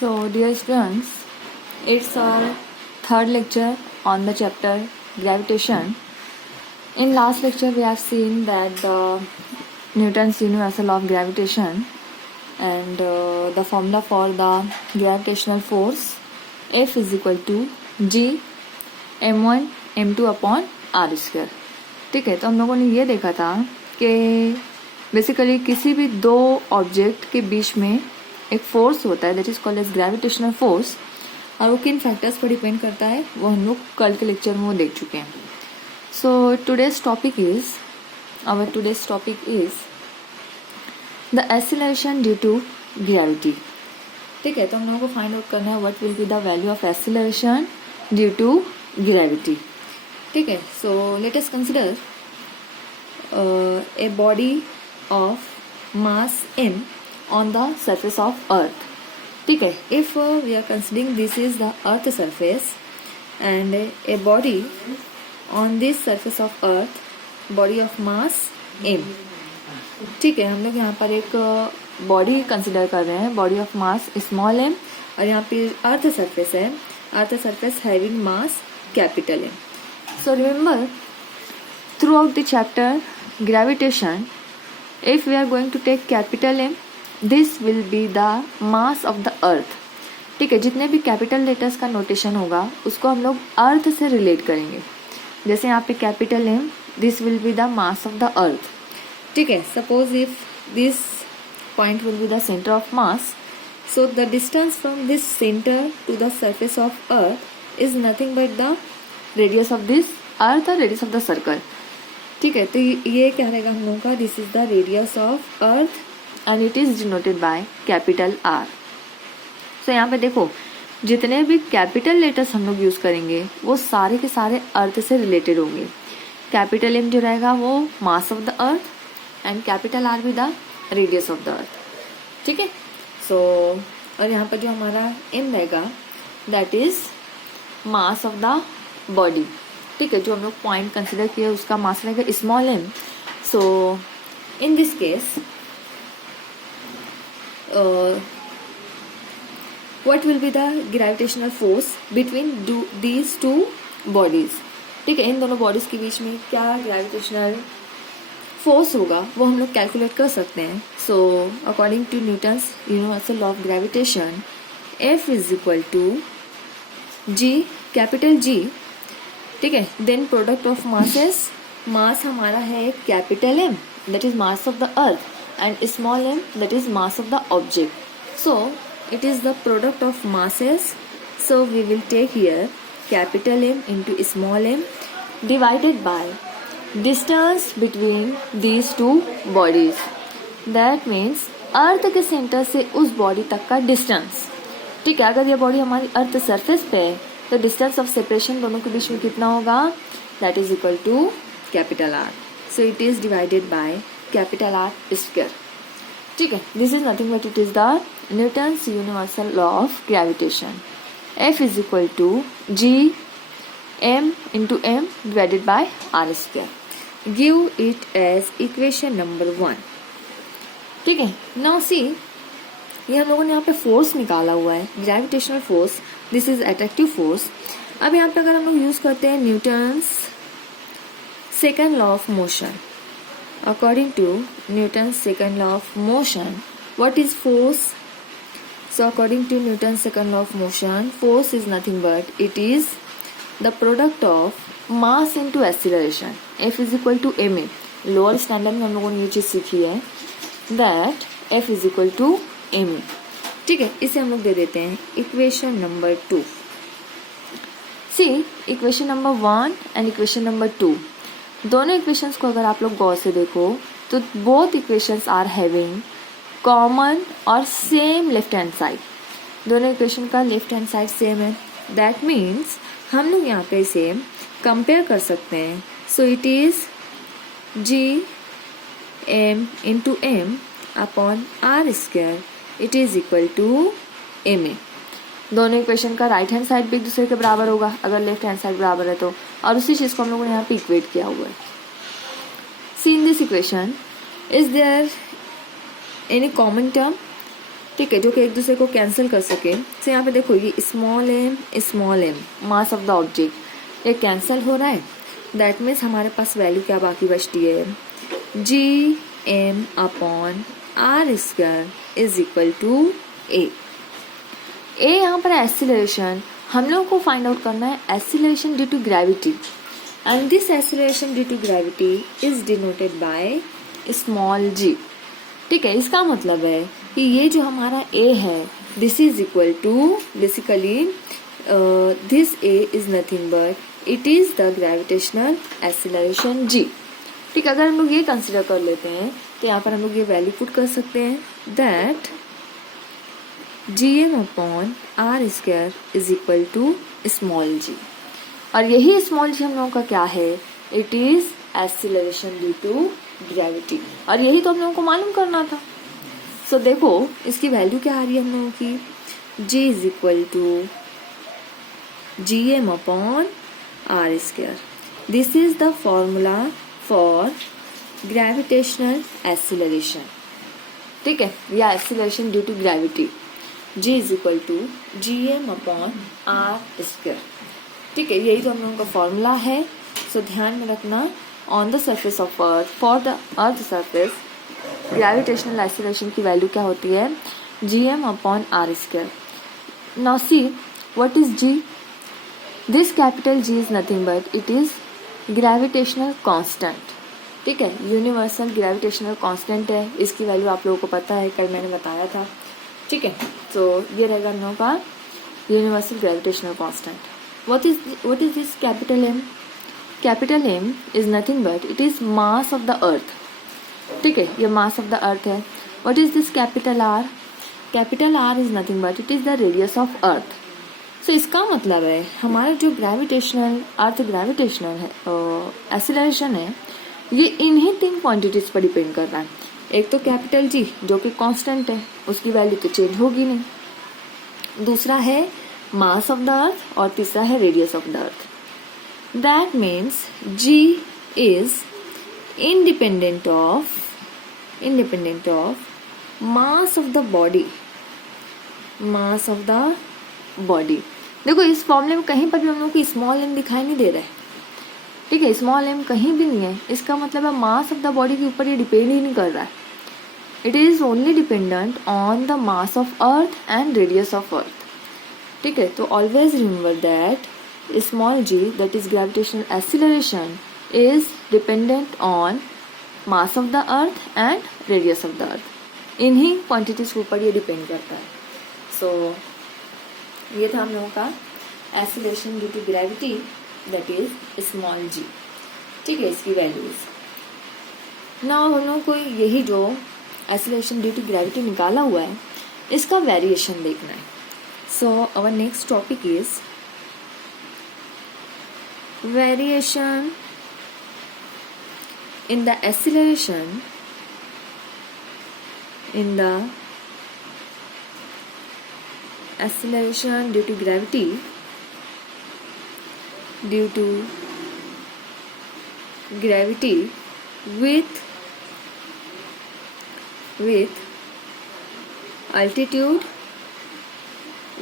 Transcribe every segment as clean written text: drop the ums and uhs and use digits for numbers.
So, dear students, it's our third lecture on the chapter gravitation. In last lecture, we have seen that the Newton's universal law of gravitation and the formula for the gravitational force F is equal to G m1 m2 upon R square. ठीक है, तो हम लोगों ने ये देखा था कि बेसिकली किसी भी दो ऑब्जेक्ट के बीच में एक फोर्स होता है that is called as gravitational force, और वो किन फैक्टर्स पर डिपेंड करता है वो हम लोग कल के लेक्चर में वो देख चुके हैं. So today's topic is the acceleration due to gravity. ठीक है, तो हम लोगों को फाइंड आउट करना है what will be the value of acceleration due to gravity. ठीक है, so let us consider a body of mass m on the surface of earth. ठीक है, if we are considering this is the earth surface and a body on this surface of earth, body of mass m. ठीक है, हम लोग यहाँ पर एक body consider कर रहे हैं, body of mass small m, और यहाँ पे अर्थ सरफेस है, earth surface having mass capital m. So remember, throughout the chapter gravitation, if we are going to take capital M, this will be the mass of the earth. ठीक है, जितने भी capital letters का notation होगा उसको हम लोग अर्थ से रिलेट करेंगे. जैसे यहाँ पे capital M, this will be the mass of the earth. ठीक है, suppose if this point will be the centre of mass, so the distance from this centre to the surface of earth is nothing but the radius of this earth और radius of the circle. ठीक है, तो ये क्या रहेगा हम लोगों का, this is the radius of earth and it is denoted by capital R. So यहाँ पे देखो जितने भी कैपिटल लेटर्स हम लोग यूज करेंगे वो सारे के सारे अर्थ से रिलेटेड होंगे. कैपिटल एम जो रहेगा वो mass of the earth and capital R भी the radius of the earth. ठीक है, सो और यहाँ पर जो हमारा एम रहेगा that is mass of the body. ठीक है, जो हम लोग पॉइंट कंसिडर किया उसका मास रहेगा small M. So in this case what will be the gravitational force between these two bodies. ठीक है, इन दोनों बॉडीज के बीच में क्या ग्रेविटेशनल फोर्स होगा वो हम लोग कैलकुलेट कर सकते हैं. So according to Newton's universal law of gravitation, F is equal to G capital G. ठीक है, then product of masses, mass हमारा है capital M that is mass of the earth and small M that is mass of the object. So it is the product of masses. So we will take here capital M into small M divided by distance between these two bodies. That means earth के centre से उस body तक का distance. ठीक है, अगर ये body हमारी अर्थ सरफेस पे है तो डिस्टेंस ऑफ सेपरेशन दोनों के बीच में कितना होगा, that is equal to capital R. So it is divided by capital R square. ठीक है, this is nothing but it is the Newton's universal law of gravitation. F is equal to G M into M divided by R square. Give it as equation number 1. ठीक है, now see ये हम लोगों ने यहाँ पे force निकाला हुआ है, gravitational force, this is attractive force. अब यहाँ पे अगर हम लोग यूज करते हैं Newton's second law of motion, according to Newton's second law of motion, what is force. So according to Newton's second law of motion, force is nothing but it is the product of mass into acceleration. F is equal to M A. Lower standard में हम लोगों ने ये चीज सीखी है that F is equal to M. ठीक है, इसे हम लोग दे देते हैं equation number 2. See equation number 1 and equation number 2, दोनों इक्वेशंस को अगर आप लोग गौर से देखो तो both equations are having common और सेम लेफ्ट हैंड साइड. दोनों इक्वेशन का लेफ्ट हैंड साइड सेम है. दैट मीन्स हम लोग यहाँ पे इसे कंपेयर कर सकते हैं. So it is G M into M upon R square, it is equal to M A. दोनों इक्वेशन का राइट हैंड साइड भी एक दूसरे के बराबर होगा अगर लेफ्ट हैंड साइड बराबर है तो, और उसी चीज को हम लोगों ने यहाँ पे इक्वेट किया हुआ है. See in this equation is there any common term. ठीक है, जो कि एक दूसरे को कैंसिल कर सके। तो यहाँ पे देखो ये small M mass of the object ये कैंसिल हो रहा है। दैट मीन्स हमारे पास वैल्यू क्या बाकी बचती है, G M upon R square is equal to a. यहाँ पर एक्सीलरेशन हम लोग को फाइंड आउट करना है, acceleration due to gravity, and this acceleration due to gravity is denoted by small g. ठीक है, इसका मतलब है कि ये जो हमारा ए है this is equal to basically this a is nothing but it is the gravitational acceleration g. ठीक है, अगर हम लोग ये कंसिडर कर लेते हैं तो यहाँ पर हम लोग ये वैल्यू पुट कर सकते हैं that G M upon R square is equal to small g, और यही स्मॉल जी हम लोगों का क्या है, it is acceleration due to gravity, और यही तो हम लोगों को मालूम करना था। सो देखो इसकी वैल्यू क्या आ रही है हम लोगों की, g is equal to G M upon R square. This is the formula for gravitational acceleration. ठीक है, या acceleration due to gravity, g is equal to G M upon R square. ठीक है, यही तो हम लोगों का फॉर्मूला है। सो ध्यान में रखना, on the surface of earth for the earth surface gravitational acceleration की वैल्यू क्या होती है, G M upon R square. Now see what is G, this capital G is nothing but it is gravitational constant. ठीक है, universal gravitational constant है, इसकी value आप लोगों को पता है, कल मैंने बताया था। ठीक है, तो ये रहेगा हम लोगों का universal gravitational constant. What is this capital M, capital M is nothing but it is mass of the earth. ठीक है, ये मास ऑफ द अर्थ है। What is this capital R, capital R is nothing but it is the radius of earth. So इसका मतलब है हमारा जो gravitational earth gravitational है एक्सीलरेशन है, ये इन्हीं 3 क्वांटिटीज पर डिपेंड कर रहा है। एक तो कैपिटल जी जो कि कांस्टेंट है, उसकी वैल्यू तो चेंज होगी नहीं। दूसरा है मास ऑफ द अर्थ, और तीसरा है radius of the earth. That means G is independent of mass of the body, mass of the body। देखो इस फॉर्मूले में कहीं पर भी हम लोग को स्मॉल एम दिखाई नहीं दे रहा है। ठीक है, स्मॉल एम कहीं भी नहीं है, इसका मतलब है मास ऑफ द बॉडी के ऊपर ये डिपेंड ही नहीं कर रहा है। It is only dependent on the mass of earth and radius of earth. ठीक है, तो always remember that small G that is gravitational acceleration is dependent on mass of the earth and radius of the earth। इन्हीं quantities के ऊपर ये depend करता है। सो ये था हम लोगों का acceleration due to gravity that is small g. ठीक है, इसकी वैल्यूज नाउ हम लोगों को यही जो एक्सीलरेशन ड्यू टू ग्रेविटी निकाला हुआ है इसका वेरिएशन देखना है। So our next topic is variation in the acceleration due to gravity with altitude,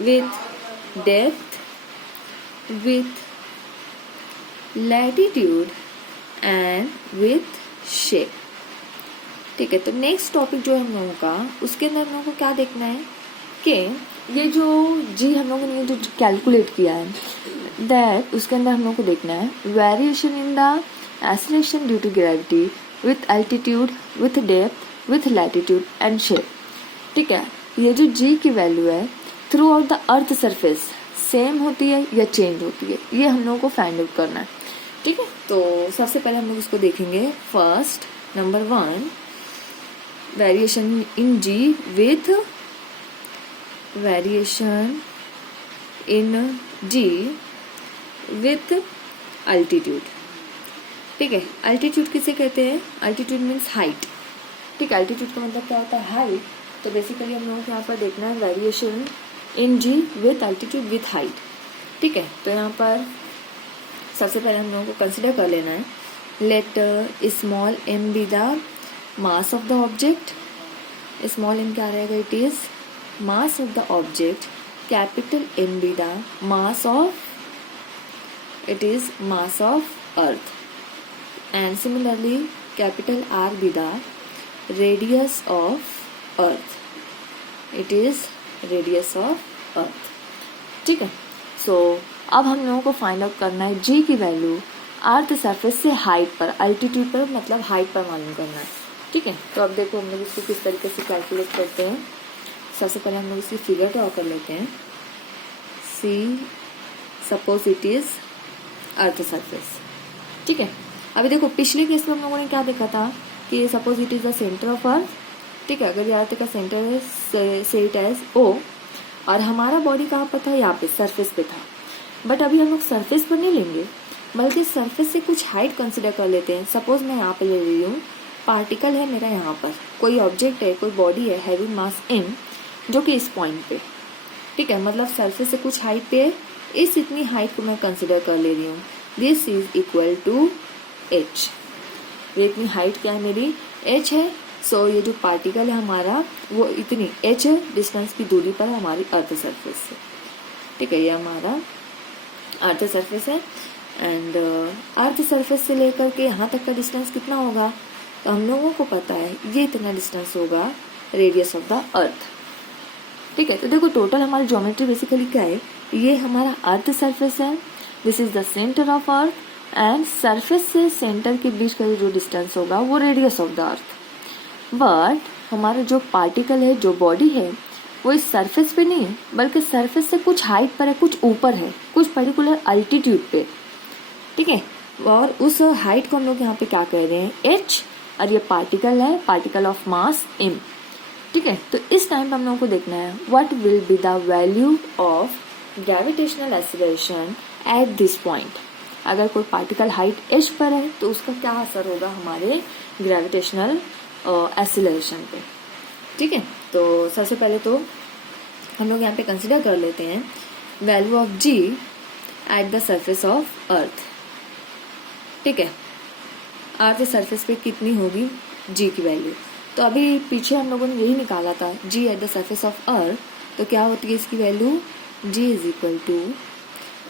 with depth, with latitude and with shape. ठीक है, तो नेक्स्ट टॉपिक जो है हम लोगों का उसके अंदर हम लोगों को क्या देखना है कि ये जो जी हम लोगों ने जो कैलकुलेट किया है दैट उसके अंदर हम लोगों को देखना है variation in the acceleration due to gravity with altitude with depth with latitude and shape. ठीक है, ये जो जी की वैल्यू है throughout the earth surface same होती है या चेंज होती है, ये हम लोगों को फाइंड आउट करना है। ठीक है, तो सबसे पहले हम लोग इसको देखेंगे। First number 1 variation in G with variation in G with altitude. ठीक है, अल्टीट्यूड किसे कहते हैं, अल्टीट्यूड मीन्स हाइट। ठीक है, अल्टीट्यूड का मतलब क्या होता है, हाइट। तो बेसिकली हम लोगों को यहाँ पर देखना है variation in G with altitude with height. ठीक है, तो यहाँ पर सबसे पहले हम लोगों को कंसिडर कर लेना है let small M be the mass of the object. Small M क्या रहेगा, it is mass of the object, capital M be the mass of, it is mass of earth, and similarly capital R be the radius of earth, it is radius of earth. ठीक है, सो अब हम लोगों को find out करना है जी की value earth surface से हाइट पर, अल्टीट्यूड पर मतलब हाइट पर मालूम करना है. ठीक है, तो अब देखो हम लोग इसको किस तरीके से कैलकुलेट करते हैं. सबसे पहले हम लोग इसकी फिगर ड्रॉ कर लेते हैं. See suppose it is earth surface. ठीक है, अभी देखो पिछले केस में हम लोगों ने क्या देखा था कि suppose it is the centre of earth. ठीक है, अगर ये अर्थ का सेंटर है से इट एज ओ, और हमारा बॉडी कहाँ पर था, यहाँ पे सरफेस पे था. बट अभी हम लोग सरफेस पर नहीं लेंगे, बल्कि सरफेस से कुछ हाइट कंसिडर कर लेते हैं. सपोज मैं यहाँ पे ले रही हूँ, पार्टिकल है मेरा यहाँ पर, कोई ऑब्जेक्ट है, कोई बॉडी है हैविंग मास m, जो कि इस पॉइंट पे. ठीक है, मतलब सरफेस से कुछ हाइट पे है, इस इतनी हाइट को मैं कंसिडर कर ले रही हूँ. This is equal to h. ये इतनी हाइट क्या है मेरी, h है. सो ये जो पार्टिकल है हमारा वो इतनी h डिस्टेंस की दूरी पर हमारी अर्थ सरफेस से. ठीक है, ये हमारा अर्थ सरफेस है. एंड अर्थ सरफेस से लेकर के यहाँ तक का डिस्टेंस कितना होगा, तो हम लोगों को पता है ये इतना डिस्टेंस होगा रेडियस ऑफ द अर्थ. ठीक है, तो देखो टोटल हमारी ज्योमेट्री बेसिकली क्या है, ये हमारा अर्थ सरफेस है, this is the centre of earth, and surface से सेंटर के बीच का जो डिस्टेंस होगा वो radius of the earth. But हमारा जो पार्टिकल है, जो बॉडी है, वो इस सरफेस पे नहीं है, बल्कि सरफेस से कुछ हाइट पर है, कुछ ऊपर है, कुछ पर्टिकुलर अल्टीट्यूड पे. ठीक है, और उस हाइट को हम लोग यहाँ पे क्या कह रहे हैं, h, और ये पार्टिकल है, पार्टिकल ऑफ मास m. ठीक है, तो इस टाइम पे हम लोगों को देखना है what will be the value of gravitational acceleration at this point. अगर कोई पार्टिकल हाइट h पर है तो उसका क्या असर होगा हमारे ग्रेविटेशनल एक्सीलरेशन पे. ठीक है, तो सबसे पहले तो हम लोग यहाँ पे कंसिडर कर लेते हैं value of g at the surface of earth. ठीक है, अर्थ सरफेस पे कितनी होगी g की वैल्यू, तो अभी पीछे हम लोगों ने यही निकाला था g at the surface of earth. तो क्या होती है इसकी value, g is equal to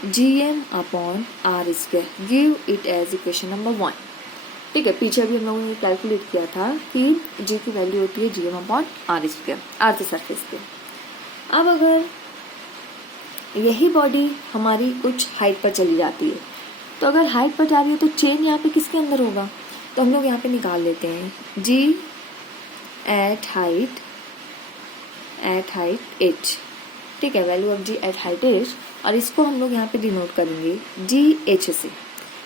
gm upon R square. Give it as equation number 1. ठीक है, पीछे अभी हम लोगों ने कैलकुलेट किया था कि g की वैल्यू होती है gm upon R square earth surface पे. अब अगर यही बॉडी हमारी कुछ हाइट पर चली जाती है, तो अगर हाइट पर जा रही है तो चेन यहाँ पे किसके अंदर होगा, तो हम लोग यहाँ पे निकाल लेते हैं g एट हाइट h. ठीक है, value of g at height h, और इसको हम लोग यहाँ पे डिनोट करेंगे gh से.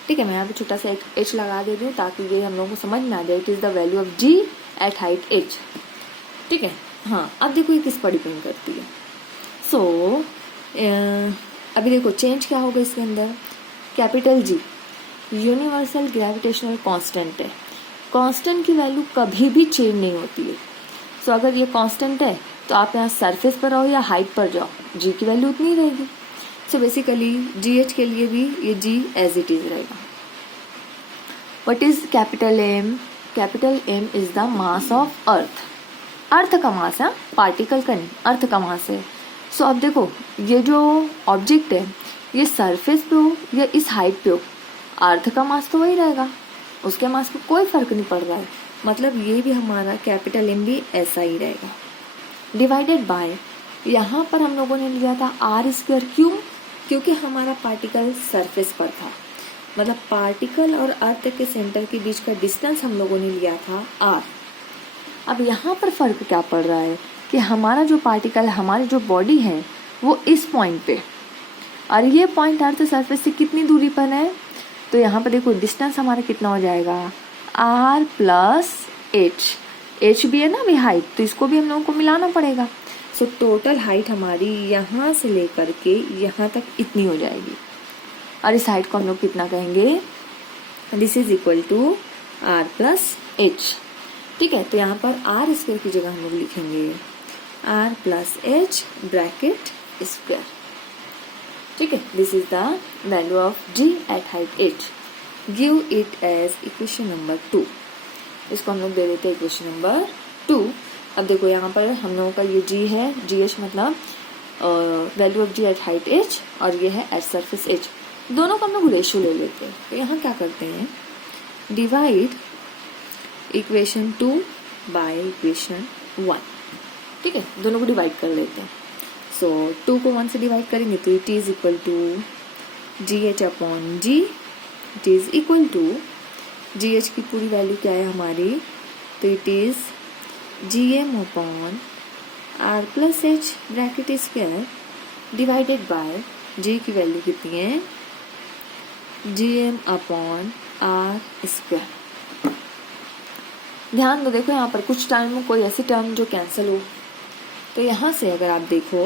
ठीक है, मैं यहाँ पे छोटा सा h लगा दे रही हूँ ताकि ये हम लोगों को समझ में आ जाए. It is the value of g at height h. ठीक है, हाँ अब देखो ये किस पर डिपेंड करती है. सो अभी देखो चेंज क्या होगा इसके अंदर, capital G universal gravitational constant है. कांस्टेंट की वैल्यू कभी भी चेंज नहीं होती है. सो अगर ये कांस्टेंट है तो आप यहाँ सरफेस पर रहो या हाइट पर जाओ, g की वैल्यू उतनी रहेगी. सो बेसिकली gh के लिए भी ये g एज इट इज रहेगा. What is capital M, capital M is the mass of earth. Earth का मास है, पार्टिकल का नहीं, अर्थ का मास है. सो अब देखो ये जो ऑब्जेक्ट है ये सरफेस पे हो या इस हाइट पे हो, अर्थ का मास तो वही रहेगा, उसके मास को कोई फर्क नहीं पड़ रहा है. मतलब ये भी हमारा कैपिटल M भी ऐसा ही रहेगा. डिवाइडेड बाय, यहाँ पर हम लोगों ने लिया था आर स्क्वायर. क्यों, क्योंकि हमारा पार्टिकल सरफेस पर था, मतलब पार्टिकल और अर्थ के सेंटर के बीच का डिस्टेंस हम लोगों ने लिया था r. अब यहाँ पर फर्क क्या पड़ रहा है कि हमारा जो पार्टिकल, हमारी जो बॉडी है वो इस पॉइंट पे, और ये पॉइंट अर्थ सरफेस से कितनी दूरी पर है, तो यहाँ पर देखो डिस्टेंस हमारा कितना हो जाएगा r प्लस h भी है ना अभी हाइट, तो इसको भी हम लोगों को मिलाना पड़ेगा. सो टोटल हाइट हमारी यहाँ से लेकर के यहाँ तक इतनी हो जाएगी, और इस हाइट को हम लोग कितना कहेंगे, this is equal to r plus h. ठीक है, तो यहाँ पर r स्क्वायर की जगह हम लोग लिखेंगे r plus h bracket square. ठीक है, this is the value of g at height h. Give it as equation number 2. इसको हम लोग दे देते हैं इक्वेशन नंबर 2. अब देखो यहाँ पर हम लोगों का ये जी है, GH मतलब value of G at height h, और ये है एट सरफेस h। दोनों का हम लोग रेशियो ले लेते हैं। तो यहाँ क्या करते हैं, डिवाइड इक्वेशन 2 बाय इक्वेशन 1। ठीक है, दोनों को डिवाइड कर लेते हैं। सो 2 को 1 से डिवाइड करेंगे तो it is equal to GH upon ji, it is equal to GH की पूरी वैल्यू क्या है हमारी, तो it is GM upon R plus H bracket square divided by G की वैल्यू कितनी है, GM अपॉन R स्क्वायर। ध्यान दो, देखो यहाँ पर कुछ टाइम में कोई ऐसी टर्म जो कैंसिल हो, तो यहाँ से अगर आप देखो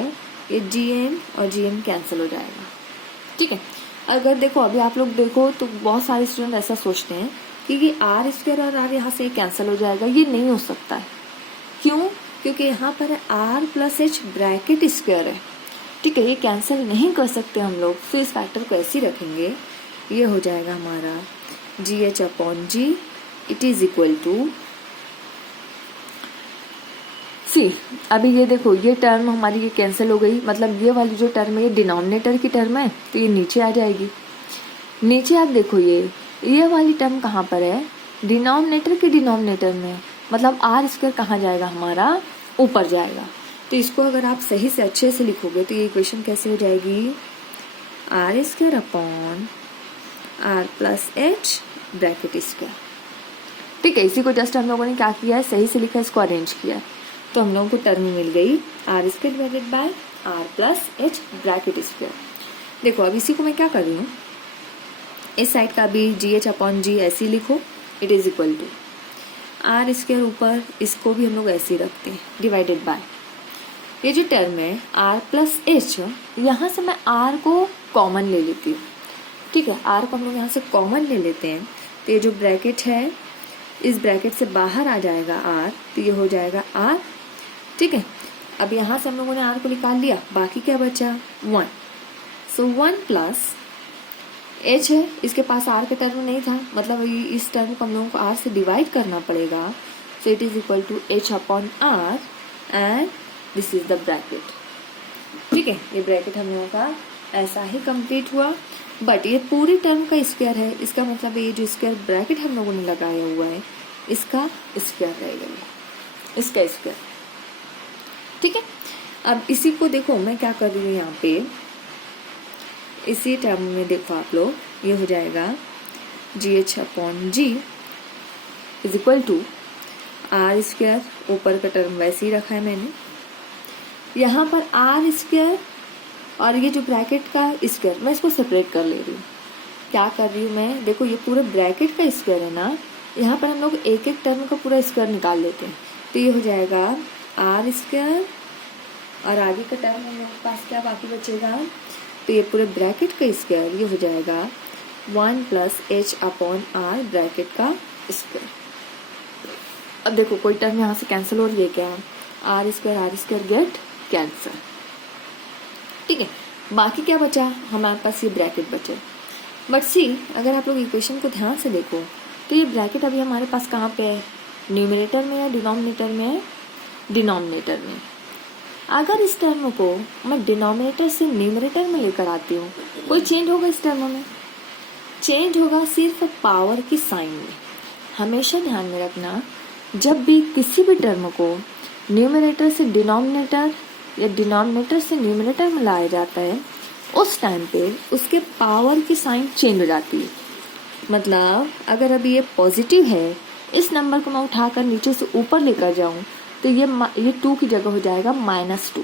ये GM और GM कैंसिल हो जाएगा। ठीक है, अगर देखो अभी आप लोग देखो तो बहुत सारे स्टूडेंट ऐसा सोचते हैं कि ये R स्क्वायर और R यहाँ से कैंसिल हो जाएगा, ये नहीं हो सकता है। क्यों? क्योंकि यहाँ पर R plus H bracket square है। ठीक है, ये कैंसिल नहीं कर सकते हम लोग, फिर इस फैक्टर को ऐसे ही रखेंगे। ये हो जाएगा हमारा GH upon ji, it is equal to c. अभी ये देखो ये टर्म हमारी ये कैंसिल हो गई, मतलब ये वाली जो टर्म है ये डिनोमिनेटर की टर्म है, तो ये नीचे आ जाएगी। नीचे आप देखो ये वाली टर्म कहाँ पर है, डिनोमिनेटर के डिनोमिनेटर में, मतलब R स्क्वायर कहाँ जाएगा हमारा, ऊपर जाएगा। तो इसको अगर आप सही से अच्छे से लिखोगे तो ये इक्वेशन कैसे हो जाएगी, R square upon R plus H bracket square. ठीक है, इसी को जस्ट हम लोगों ने क्या किया है, सही से लिखा है, इसको अरेंज किया, तो हम लोगों को टर्म मिल गई R square divided bye R plus H bracket square. देखो अब इसी को मैं क्या कर रही हूँ, इस साइड का भी GH अपॉन जी ऐसे ही लिखो, it is equal to R square ऊपर, इसको भी हम लोग ऐसे ही रखते हैं, डिवाइडेड बाय ये जो टर्म है R प्लस H, यहाँ से मैं R को कॉमन ले लेती हूँ। ठीक है, R को हम लोग यहाँ से कॉमन ले लेते हैं, तो ये जो ब्रैकेट है इस ब्रैकेट से बाहर आ जाएगा R, तो ये हो जाएगा R। ठीक है, अब यहाँ से हम लोगों ने R को निकाल लिया, बाकी क्या बचा 1। सो 1 प्लस H है, इसके पास R के टर्म नहीं था, मतलब इस टर्म को हम लोगों को R से डिवाइड करना पड़ेगा। So it is equal to H upon R and this is the bracket. ठीक है, ये ब्रैकेट हम लोगों का ऐसा ही कंप्लीट हुआ, बट ये पूरी टर्म का स्क्वायर है, इसका मतलब ये जो स्क्वायर ब्रैकेट हम लोगों ने लगाया हुआ है इसका स्क्वायर रहेगा, इसका स्क्वायर। ठीक है, अब इसी को देखो मैं क्या कर रही हूँ यहाँ पे, इसी टर्म में देखो आप लोग, ये हो जाएगा GH upon G is equal to R square, ऊपर का टर्म वैसे ही रखा है मैंने, यहाँ पर R स्क्वायर और ये जो ब्रैकेट का स्क्वायर, मैं इसको सेपरेट कर ले रही हूँ। क्या कर रही हूँ मैं, देखो ये पूरे ब्रैकेट का स्क्वायर है ना, यहाँ पर हम लोग एक एक टर्म का पूरा स्क्वायर निकाल लेते हैं, तो ये हो जाएगा R स्क्वायर और आगे का टर्म हम लोग के पास क्या बाकी बचेगा, तो ये पूरे ब्रैकेट का स्क्वायर, ये हो जाएगा 1 plus H upon R bracket का स्क्वायर। अब देखो कोई टर्म यहाँ से कैंसिल हो रही है क्या, R स्क्वायर गेट कैंसिल। ठीक है, बाकी क्या बचा हमारे पास, ये ब्रैकेट बचे। बट सी अगर आप लोग इक्वेशन को ध्यान से देखो तो ये ब्रैकेट अभी हमारे पास कहाँ पे है, न्यूमरेटर में या डिनोमिनेटर में है, डिनोमिनेटर में। अगर इस टर्म को मैं डिनोमिनेटर से न्यूमरेटर में लेकर आती हूँ, कोई चेंज होगा इस टर्म में, चेंज होगा सिर्फ पावर की साइन में। हमेशा ध्यान में रखना, जब भी किसी भी टर्म को न्यूमरेटर से डिनोमिनेटर या डिनोमिनेटर से न्यूमरेटर में लाया जाता है, उस टाइम पे उसके पावर की साइन चेंज हो जाती है। मतलब अगर अभी ये पॉजिटिव है, इस नंबर को मैं उठाकर नीचे से ऊपर लेकर जाऊं तो ये 2 की जगह हो जाएगा -2,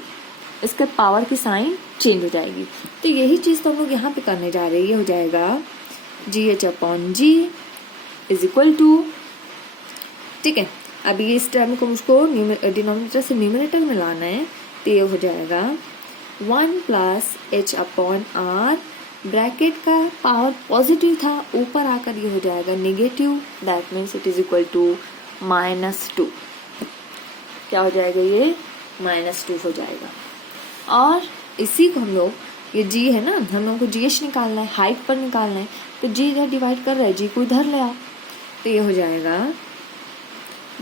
इसके पावर की साइन चेंज हो जाएगी। तो यही चीज़ तो हम लोग यहाँ पे करने जा रहे हैं, ये हो जाएगा GH upon G is equal to, ठीक है, अभी इस टर्म को मुझको डिनोमिनेटर से न्यूमरेटर में लाना है, तो ये हो जाएगा 1 plus H upon R, bracket का पावर पॉजिटिव था, ऊपर आकर ये हो जाएगा negative, that means it is equal to -2। क्या हो जाएगा, ये -2 हो जाएगा। और इसी को हम लोग, ये G है ना, हम लोगों को GH निकालना है, हाइट पर निकालना है, तो G इधर डिवाइड कर रहा है, G को इधर ले आओ, तो ये हो जाएगा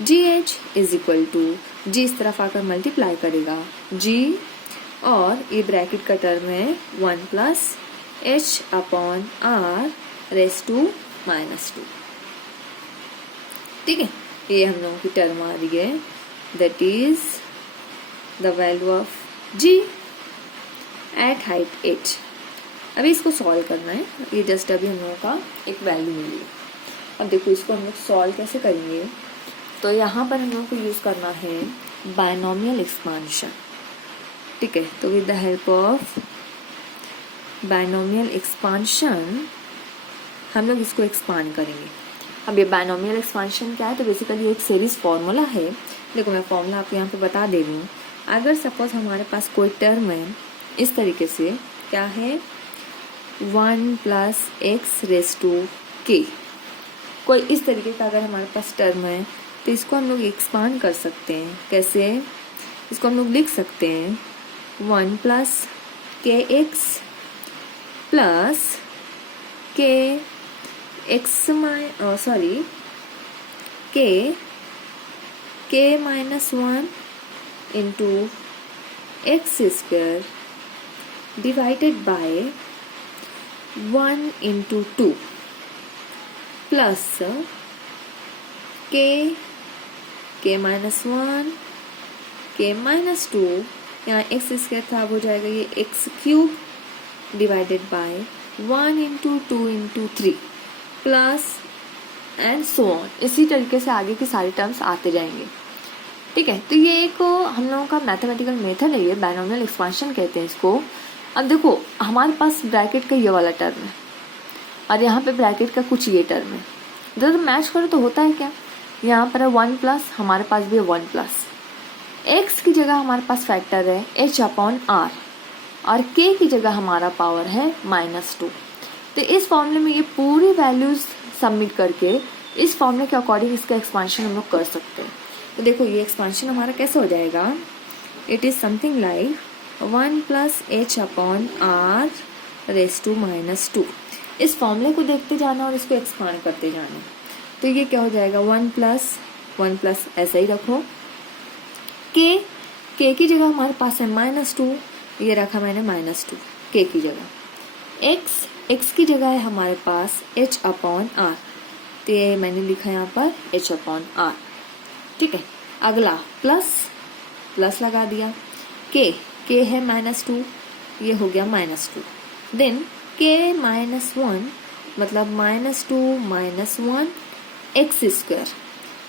g h is equal to, g इस तरफ आकर मल्टीप्लाई करेगा जी, और ये ब्रैकेट का टर्म है 1 plus H upon R raise to minus 2। ठीक है, ये हम लोगों की टर्म आ रही है, that is the value of G at height H. अभी इसको सॉल्व करना है, ये जस्ट अभी हम लोगों का एक वैल्यू मिली है। अब देखो इसको हम लोग सॉल्व कैसे करेंगे, तो यहाँ पर हम लोगों को यूज़ करना है बायनॉमियल एक्सपांशन। ठीक है, तो with the help of binomial expansion हम लोग इसको एक्सपांड करेंगे। अब ये बायनॉमियल एक्सपांशन क्या है, तो बेसिकली एक सीरीज फॉर्मूला है। देखो मैं फॉर्मूला आपको यहाँ पे बता दे रही हूँ। अगर सपोज हमारे पास कोई टर्म है इस तरीके से, क्या है 1 प्लस एक्स रेस टू के, कोई इस तरीके का अगर हमारे पास टर्म है तो इसको हम लोग एक्सपांड कर सकते हैं। कैसे, इसको हम लोग लिख सकते हैं 1 प्लस के एक्स प्लस के एक्स के minus 1 into x square divided by 1 into 2 plus के माइनस 1 के माइनस 2, यहाँ एक्स स्क्वायर था हो जाएगा ये x cube divided by 1 into 2 into 3 plus and so on. इसी तरीके से आगे के सारे टर्म्स आते जाएंगे। ठीक है, तो ये एक हम लोगों का मैथमेटिकल मेथड है, ये बायनॉमियल एक्सपांशन कहते हैं इसको। अब देखो हमारे पास ब्रैकेट का ये वाला टर्म है और यहाँ पे ब्रैकेट का कुछ ये टर्म है, जब मैच करो तो होता है क्या, यहाँ पर है 1 प्लस, हमारे पास भी है 1 प्लस, एक्स की जगह हमारे पास फैक्टर है एच अपॉन आर और के की जगह हमारा पावर है -2। तो इस फॉर्मूले में ये पूरी वैल्यूज सबमिट करके इस फॉर्मूले के अकॉर्डिंग इसका एक्सपांशन हम लोग कर सकते हैं। तो देखो ये एक्सपांशन हमारा कैसे हो जाएगा, it is something like 1 plus H upon R raise to -2। इस फॉर्मूले को देखते जाना और इसको एक्सपांड करते जाना। तो ये क्या हो जाएगा 1 प्लस ऐसा ही रखो, के की जगह हमारे पास है -2, ये रखा मैंने -2 के की जगह, एक्स की जगह है हमारे पास h अपॉन आर, तो ये मैंने लिखा यहाँ पर h अपॉन आर। ठीक है, अगला प्लस लगा दिया, के है -2, ये हो गया -2, देन के -1 मतलब -2 -1 एक्स स्क्वायर,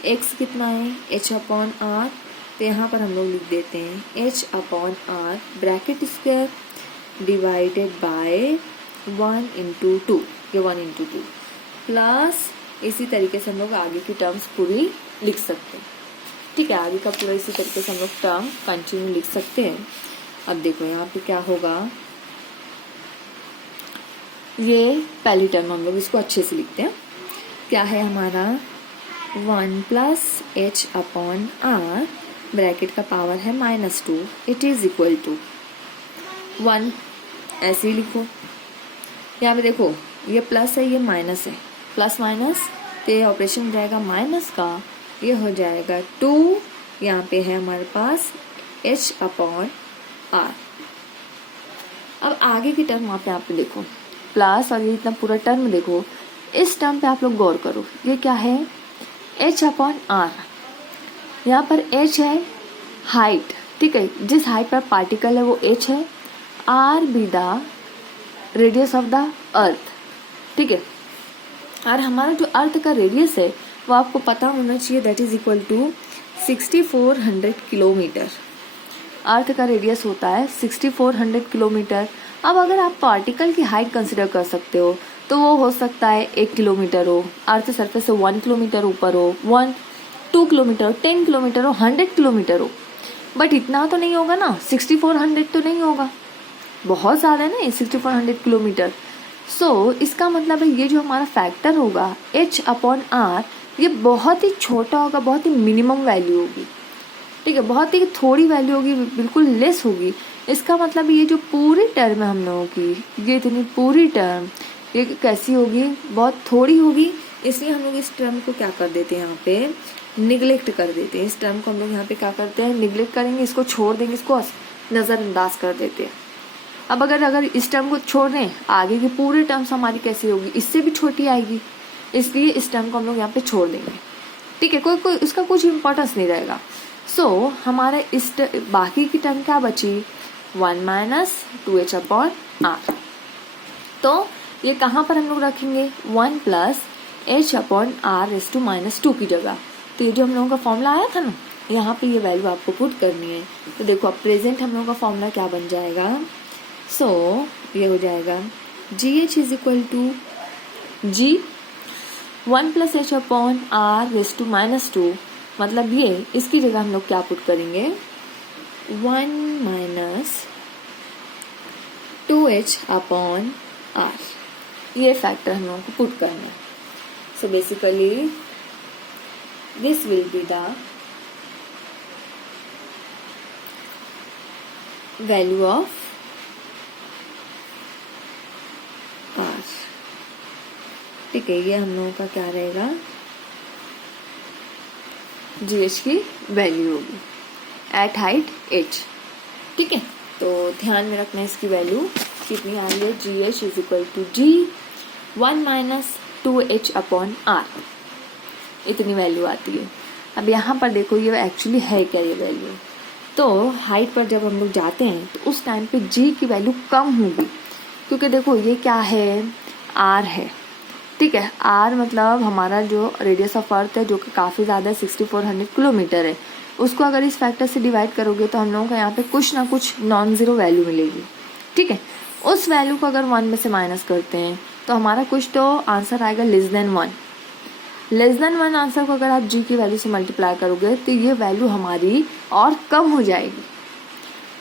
एक्स कितना है h अपॉन आर, तो यहाँ पर हम लोग लिख देते हैं h upon R bracket square divided by 1 into 2, ये 1 इंटू 2 प्लस, इसी तरीके से हम लोग आगे की टर्म्स पूरी लिख सकते हैं। ठीक है, आगे का पूरा इसी तरीके से हम लोग टर्म कंटिन्यू लिख सकते हैं। अब देखो यहाँ पे क्या होगा, ये पहली टर्म हम लोग इसको अच्छे से लिखते हैं। क्या है हमारा 1 plus H upon R, bracket का पावर है -2, इट इज इक्वल टू 1, ऐसे ही लिखो। यहाँ पे देखो ये प्लस है ये माइनस है, प्लस माइनस तो ये ऑपरेशन हो जाएगा माइनस का, ये हो जाएगा 2, यहाँ पे है हमारे पास h अपॉन आर। अब आगे की टर्म आप यहाँ पे देखो प्लस, और ये इतना पूरा टर्म देखो, इस टर्म पे आप लोग गौर करो, ये क्या है h अपॉन आर। यहाँ पर h है हाइट, ठीक है, जिस हाइट पर पार्टिकल है वो h है, r be the radius of the earth. ठीक है, और हमारा जो अर्थ का रेडियस है वो आपको पता होना चाहिए, that is equal to 6400 kilometre. Earth का रेडियस होता है 6400 किलोमीटर। अब अगर आप पार्टिकल की हाइट कंसिडर कर सकते हो तो वो हो सकता है 1 किलोमीटर हो, अर्थ सरफेस से 1 किलोमीटर ऊपर हो, 2 किलोमीटर हो, 10 किलोमीटर हो, 100 किलोमीटर हो, बट इतना तो नहीं होगा ना, 6400 तो नहीं होगा, बहुत ज़्यादा है ना ये 6400 किलोमीटर। सो इसका मतलब है ये जो हमारा फैक्टर होगा h अपॉन आर, ये बहुत ही छोटा होगा, बहुत ही मिनिमम वैल्यू होगी। ठीक है, बहुत ही थोड़ी वैल्यू होगी, बिल्कुल लेस होगी। इसका मतलब ये जो पूरी टर्म है हम लोगों की, ये इतनी पूरी टर्म ये कैसी होगी, बहुत थोड़ी होगी। इसलिए हम लोग इस टर्म को क्या कर देते हैं, यहाँ पे निगलेक्ट कर देते हैं। इस टर्म को हम लोग यहाँ पे क्या करते हैं, निगलेक्ट करेंगे, इसको छोड़ देंगे, इसको नज़रअंदाज कर देते हैं। अब अगर इस टर्म को छोड़ दें, आगे की पूरी टर्म्स हमारी कैसी होगी, इससे भी छोटी आएगी, इसलिए इस टर्म को हम लोग यहाँ पे छोड़ देंगे। ठीक है, कोई इसका कुछ इंपॉर्टेंस नहीं रहेगा। सो हमारा बाकी की टर्म क्या बची, 1 माइनस 2h अपॉन आर। तो ये कहाँ पर हम लोग रखेंगे, 1 plus h upon R raise to -2 की जगह। तो ये जो हम लोगों का फॉर्मूला आया था ना, यहाँ पे ये वैल्यू आपको पुट करनी है। तो देखो अब प्रेजेंट हम लोगों का फॉर्मूला क्या बन जाएगा, सो ये हो जाएगा GH is equal to G 1 plus h upon R raise to -2। मतलब ये इसकी जगह हम लोग क्या पुट करेंगे, 1 माइनस 2h अपॉन आर, ये फैक्टर हम लोगों को पुट करना है। So basically this will be the value of R. ठीक है, ये हम लोगों का क्या रहेगा, GH की वैल्यू होगी एट हाइट h। ठीक है, तो ध्यान में रखना है इसकी वैल्यू कितनी आ रही है, GH is equal to G 1 minus 2h upon R, इतनी वैल्यू आती है। अब यहाँ पर देखो ये एक्चुअली है क्या ये वैल्यू, तो हाइट पर जब हम लोग जाते हैं तो उस टाइम पे G की वैल्यू कम होगी, क्योंकि देखो ये क्या है, R है। ठीक है, R मतलब हमारा जो रेडियस ऑफ अर्थ है, जो कि काफ़ी ज़्यादा 6400 किलोमीटर है, उसको अगर इस फैक्टर से डिवाइड करोगे तो हम लोगों को यहाँ पे कुछ ना कुछ नॉन ज़ीरो वैल्यू मिलेगी। ठीक है, उस वैल्यू को अगर 1 में से माइनस करते हैं तो हमारा कुछ तो आंसर आएगा <1। <1 आंसर को अगर आप G की वैल्यू से मल्टीप्लाई करोगे तो ये वैल्यू हमारी और कम हो जाएगी।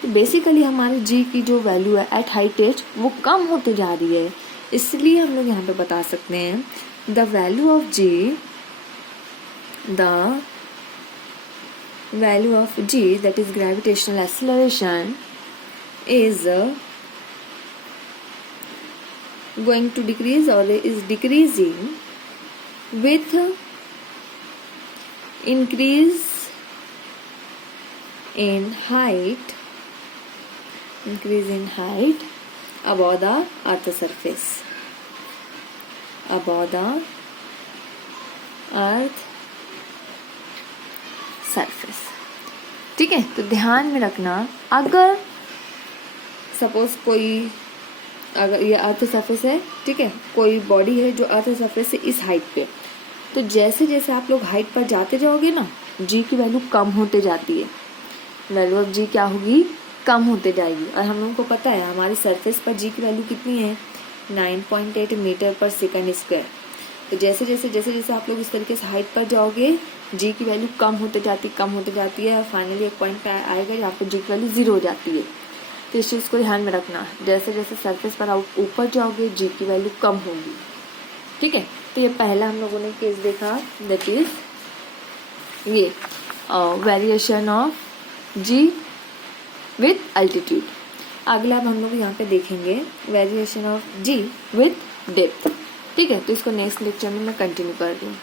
तो बेसिकली हमारे G की जो वैल्यू है एट हाइट h वो कम होते जा रही है, इसलिए हम लोग यहाँ पे बता सकते हैं the value of G that is gravitational acceleration is going to decrease or is decreasing with increase in height above the earth surface, above the earth surface। ठीक है, तो ध्यान में रखना, अगर सपोज अगर ये अर्थ सरफेस है, ठीक है, कोई बॉडी है जो अर्थ सरफेस से इस हाइट पे, तो जैसे जैसे आप लोग हाइट पर जाते जाओगे ना, G की वैल्यू कम होते जाती है, वैल्यू ऑफ G क्या होगी, कम होते जाएगी। और हम लोगों को पता है हमारी सरफेस पर G की वैल्यू कितनी है, 9.8 मीटर पर सेकंड स्क्वायर। तो जैसे जैसे आप लोग इस तरीके से हाइट पर जाओगे, G की वैल्यू कम होते जाती है और फाइनली एक पॉइंट पे आएगा जहाँ पर G की वैल्यू 0 हो जाती है। तो इस चीज़ को ध्यान में रखना, जैसे जैसे सरफेस पर आप ऊपर जाओगे G की वैल्यू कम होगी। ठीक है, तो ये पहला हम लोगों ने केस देखा, दैट इज ये variation of G with altitude. अगला अब हम लोग यहाँ पे देखेंगे variation of G with depth. ठीक है, तो इसको नेक्स्ट लेक्चर में मैं कंटिन्यू कर दूँ।